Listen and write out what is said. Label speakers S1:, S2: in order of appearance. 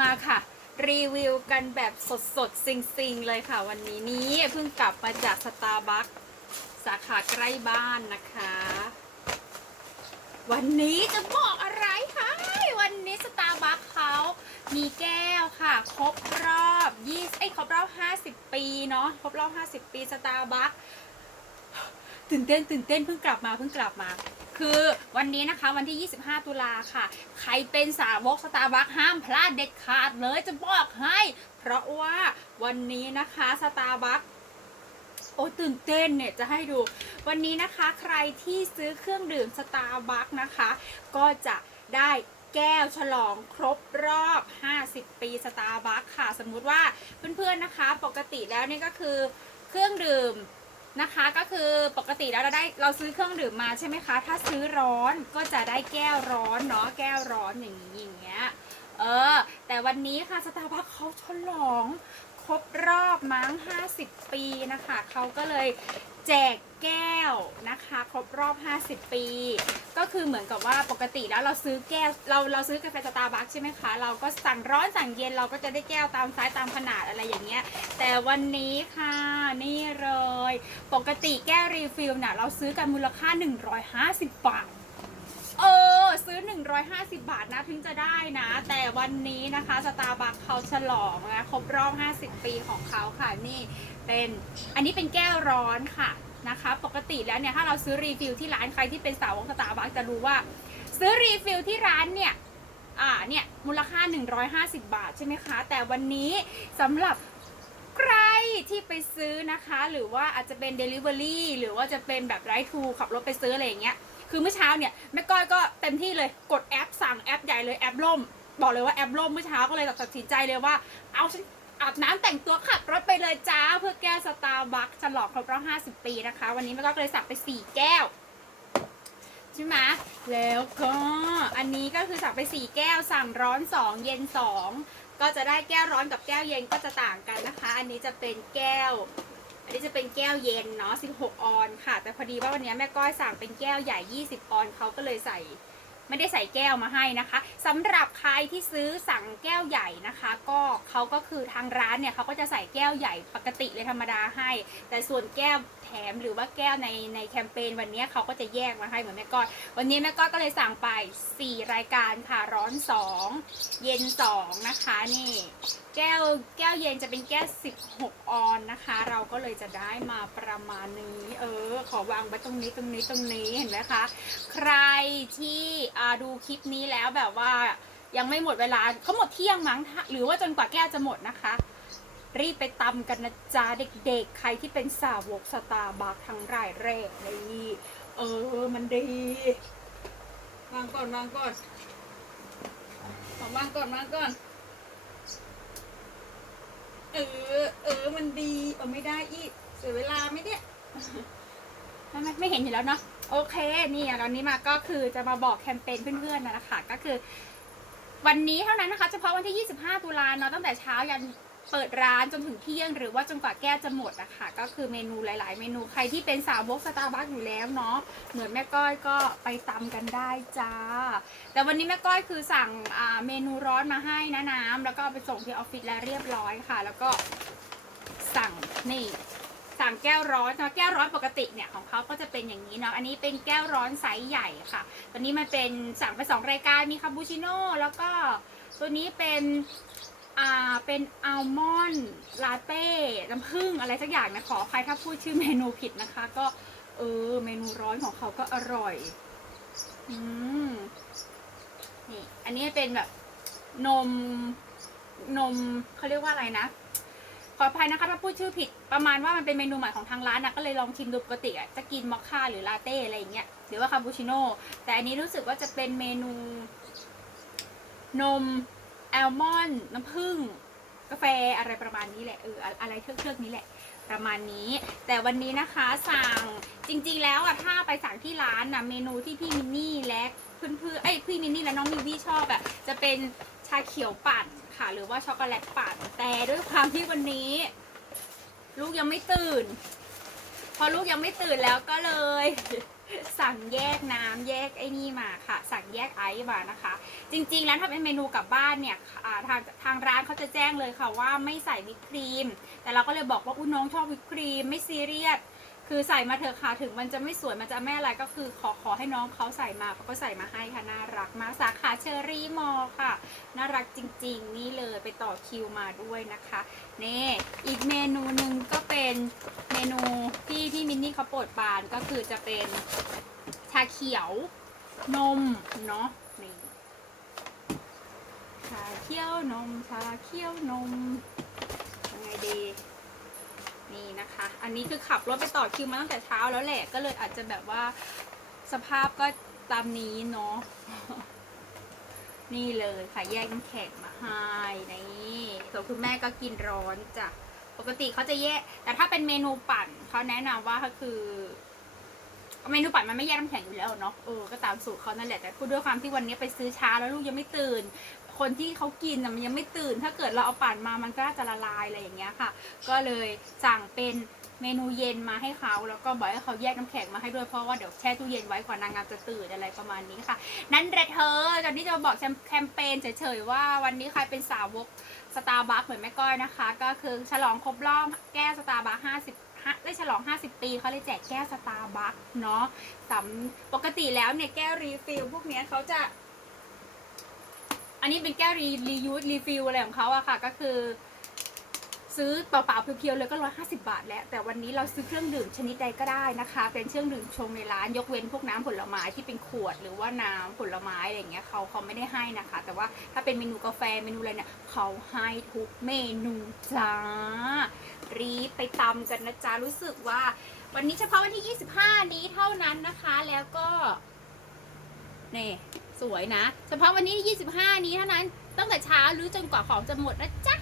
S1: มาค่ะ รีวิวกันแบบสดๆซิงๆ เลยค่ะวันนี้นี่เพิ่งกลับมาจากสตาร์บัคสาขาใกล้บ้านนะคะ วันนี้จะบอกอะไรคะวันนี้สตาร์บัคเขามีแก้วค่ะ ครบรอบ20ไอ้ครบรอบ 50 ปีเนาะครบรอบ 50 ปีสตาร์บัคตื่นเต้นตื่นเต้นเพิ่งกลับมาเพิ่งกลับมา คือ วันนี้นะคะวันที่ 25 ตุลาค่ะ ใครเป็นสาวกสตาร์บัคห้ามพลาดเด็ดขาดเลยจะบอกให้ เพราะว่าวันนี้นะคะสตาร์บัคโอ้ตื่นเต้นเนี่ยจะให้ดู วันนี้นะคะใครที่ซื้อเครื่องดื่มสตาร์บัคนะคะ ก็จะได้แก้วฉลองครบรอบ 50 ปีสตาร์บัคค่ะ สมมุติว่าเพื่อนๆนะคะ ปกติแล้วนี่ก็คือเครื่องดื่ม นะคะก็คือปกติแล้วเราได้เราซื้อเครื่องดื่มมาใช่ไหมคะ ถ้าซื้อร้อนก็จะได้แก้วร้อนเนาะแก้วร้อนอย่างนี้อย่างเงี้ยเออ แต่วันนี้ค่ะสตาร์บัคเขาฉลอง ครบรอบมั้ง 50 ปีนะคะ เขาก็เลยแจกแก้วนะคะ ครบรอบ 50 ปี ก็คือเหมือนกับว่าปกติแล้วเราซื้อแก้ว เราเราซื้อกาแฟสตาร์บัคใช่ไหมคะ เราก็สั่งร้อนสั่งเย็นเราก็จะได้แก้วตามไซส์ตามขนาดอะไรอย่างเงี้ย แต่วันนี้ค่ะนี่เลย ปกติแก้วรีฟิลเนี่ยเราซื้อกันมูลค่า 150 บาท 150 บาทนะถึงจะได้นะ แต่วันนี้นะคะสตาร์บัคเขาฉลองนะครบรอบ 50 ปีของเขาค่ะนี่เป็นอันนี้เป็นแก้วร้อนค่ะนะคะ ปกติแล้วเนี่ยถ้าเราซื้อรีฟิลที่ร้านใครที่เป็นสาวกสตาร์บัคจะรู้ว่า ซื้อรีฟิลที่ร้านเนี่ยอ่าเนี่ยมูลค่า 150 บาทใช่ไหมคะ แต่วันนี้สำหรับใครที่ไปซื้อนะคะ หรือว่าอาจจะเป็น Delivery หรือว่าจะเป็นแบบไรทูขับรถไปซื้ออะไรอย่างเงี้ย คือเมื่อเช้าเนี่ยแม่ก้อยก็เต็มที่เลยกดแอปสั่งแอปใหญ่เลยแอปล่ม บอกเลยว่าแอปล่มเมื่อเช้าก็เลยตัดสินใจเลยว่า เอาฉันอาบน้ำแต่งตัวขับรถไปเลยจ้าเพื่อแก้สตาร์บัคฉลองครบรอบ50ปีนะคะ วันนี้แม่ก้อยก็เลยสั่งไป4แก้วใช่ไหมแล้วก็อันนี้ก็คือสั่งไป4แก้วสั่งร้อน2เย็น2ก็จะได้แก้วร้อนกับแก้วเย็นก็จะต่างกันนะคะ อันนี้จะเป็นแก้ว อันนี้จะเป็นแก้วเย็นเนาะ 16 ออนค่ะ แต่พอดีว่าวันนี้แม่ก้อยสั่งเป็นแก้วใหญ่ 20 ออนเขาก็เลยใส่ไม่ได้ใส่แก้วมาให้นะคะสำหรับใครที่ซื้อสั่งแก้วใหญ่นะคะ ก็เขาก็คือทางร้านเนี่ยเขาก็จะใส่แก้วใหญ่ปกติเลยธรรมดาให้ แต่ส่วนแก้ว แถมหรือว่าแก้วในในแคมเปญวันนี้เขาก็จะแยกมาให้เหมือนแม่ก้อยวันนี้แม่ก้อยก็เลยสั่งไป 4 รายการค่ะร้อน 2 เย็น 2 นะคะนี่แก้วแก้วเย็นจะเป็นแก้ว 16 ออนนะคะ เราก็เลยจะได้มาประมาณนี้ เออ ขอวางไว้ตรงนี้ตรงนี้ตรงนี้เห็นไหมคะ ใครที่ดูคลิปนี้แล้วแบบว่ายังไม่หมดเวลาเขาหมดเที่ยงมั้งหรือว่าจนกว่าแก้วจะหมดนะคะ รีบไปตำกันนะจ๊ะเด็กๆ ใครที่เป็นสาวกสตาร์บัคทั้งรายแรกเลยเออ มันดีวางก่อนวางก่อนขอวางก่อนวางก่อน เออ เออ มันดีเออไม่ได้อีกเสียเวลาไหมเนี่ยไม่ไม่ไม่เห็นอยู่แล้วเนาะโอเค นี่ตอนนี้มาก็คือจะมาบอกแคมเปญเพื่อนๆนะนะคะก็คือ วันนี้เท่านั้นนะคะ เฉพาะวันที่ 25 ตุลาเนาะตั้งแต่เช้ายัน เปิดร้านจนถึงเที่ยง หรือว่าจนกว่าแก้วจะหมดนะคะก็คือเมนูหลาย ๆ เมนูใครที่เป็นสาวกสตาร์บัคอยู่แล้วเนาะเหมือนแม่ก้อยก็ไปตำกันได้จ้า แต่วันนี้แม่ก้อยคือสั่งเมนูร้อนมาให้นะน้ำแล้วก็ไปส่งที่ออฟฟิศแล้วเรียบร้อยค่ะ แล้วก็สั่งนี่สั่งแก้วร้อนนะแก้วร้อนปกติเนี่ยของเขาก็จะเป็นอย่างนี้เนาะอันนี้เป็นแก้วร้อนไซส์ใหญ่ค่ะ ตัวนี้มันเป็นสั่งไปสองรายการมีคาปูชิโน่แล้วก็ตัวนี้เป็น อ่าเป็นอัลมอนด์ลาเต้น้ำผึ้งอะไรสักอย่างนะขออภัยถ้าพูดชื่อเมนูผิดนะคะ ก็เออเมนูร้อนของเขาก็อร่อย อืมนี่อันนี้เป็นแบบนมนมเขาเรียกว่าอะไรนะ ขออภัยนะคะถ้าพูดชื่อผิดประมาณว่ามันเป็นเมนูใหม่ของทางร้านนะก็เลยลองชิมดูปกติอะจะกินมอคค่าหรือลาเต้อะไรอย่างเงี้ยหรือว่าคาปูชิโน่แต่อันนี้รู้สึกว่าจะเป็นเมนู นม แอลมอนด์น้ำผึ้งกาแฟอะไรประมาณนี้แหละเอออะไรเครื่องๆนี้แหละ ประมาณนี้ แต่วันนี้นะคะสั่งจริงๆแล้วอะถ้าไปสั่งที่ร้านนะเมนูที่พี่มินนี่และเพื่อนๆเอ้พี่มินนี่และน้องมิวี่ชอบอะจะเป็นชาเขียวปั่นค่ะ หรือว่าช็อกโกแลตปั่นแต่ด้วยความที่วันนี้ ลูกยังไม่ตื่น พอลูกยังไม่ตื่นแล้วก็เลย สั่งแยกน้ำแยกไอ้นี่มาค่ะ สั่งแยกไอซ์มานะคะ จริงๆ แล้วถ้าเป็นเมนูกลับบ้านเนี่ยทางทางร้านเขาจะแจ้งเลยค่ะว่าไม่ใส่วิปครีม แต่เราก็เลยบอกว่าอุ้น้องชอบวิปครีมไม่ซีเรียสคือใส่มาเถอะค่ะถึงมันจะไม่สวยมันจะไม่อะไรก็คือขอขอให้น้องเขาใส่มาเขาก็ใส่มาให้ค่ะน่ารักมากสาขาเชอรี่มอลล์ค่ะ น่ารักจริง ๆ นี่เลยไปต่อคิวมาด้วยนะคะนี่อีกเมนูหนึ่งก็เป็น นูที่พี่มินนี่เขาโปรดปรานก็คือจะเป็นชาเขียวนมเนาะนี่ชาเขียวนมชาเขียวนมยังไงดีนี่นะคะ อันนี้คือขับรถไปต่อคิวมาตั้งแต่เช้าแล้วแหละก็เลยอาจจะแบบว่าสภาพก็ตามนี้เนาะนี่เลยค่ะแยกน้ำแข็งมาให้นี่ส่วนคุณแม่ก็กินร้อนจ้ะ ปกติเขาจะแยก แต่ถ้าเป็นเมนูปั่นเขาแนะนำว่าก็คือ เมนูปั่นมันไม่แยกน้ำแข็งอยู่แล้วเนาะเออก็ตามสูตรเขานั่นแหละแต่พูดด้วยความที่วันนี้ไปซื้อช้าแล้วลูกยังไม่ตื่น คนที่เขากินมันยังไม่ตื่น ถ้าเกิดเราเอาปั่นมามันก็จะละลายอะไรอย่างเงี้ยค่ะ ก็เลยสั่งเป็น เมนูเย็นมาให้เขาแล้วก็บอกให้เขาแยกน้ำแข็งมาให้ด้วยเพราะว่าเดี๋ยวแช่ตู้เย็นไว้ก่อนนางงามจะตื่นอะไรประมาณนี้ค่ะ นั่นแหละเธอตอนนี้จะบอกแคมเปญเฉยๆว่าวันนี้ใครเป็นสาวกสตาร์บัคเหมือนแม่ก้อยนะคะ ก็คือฉลองครบรอบแก้วสตาร์บัค50ฮะได้ฉลอง 50 ปีเขาเลยแจกแก้วสตาร์บัคเนาะสำปกติแล้วเนี่ยแก้วรีฟิลพวกนี้เขาจะอันนี้เป็นแก้วรีรียูสรีฟิลอะไรของเขาอะค่ะ ก็คือ ซื้อเปล่าๆเพียวๆเลยก็ร้อยห้าสิบาทแล้ว แต่วันนี้เราซื้อเครื่องดื่มชนิดใดก็ได้นะคะ เป็นเครื่องดื่มชงในร้านยกเว้นพวกน้ำผลไม้ที่เป็นขวดหรือว่าน้ำผลไม้อะไรอย่างเงี้ยเขาเขาไม่ได้ให้นะคะ แต่ว่าถ้าเป็นเมนูกาแฟเมนูอะไรเนี่ยเขาให้ทุกเมนูจ้ารีบไปตำกันนะจ๊ะรู้สึกว่า วันนี้เฉพาะวันที่ 25 นี้เท่านั้นนะคะแล้วก็นี่สวยนะ เฉพาะวันที่25 นี้เท่านั้น ตั้งแต่เช้าหรือจนกว่าของจะหมดนะจ๊ะ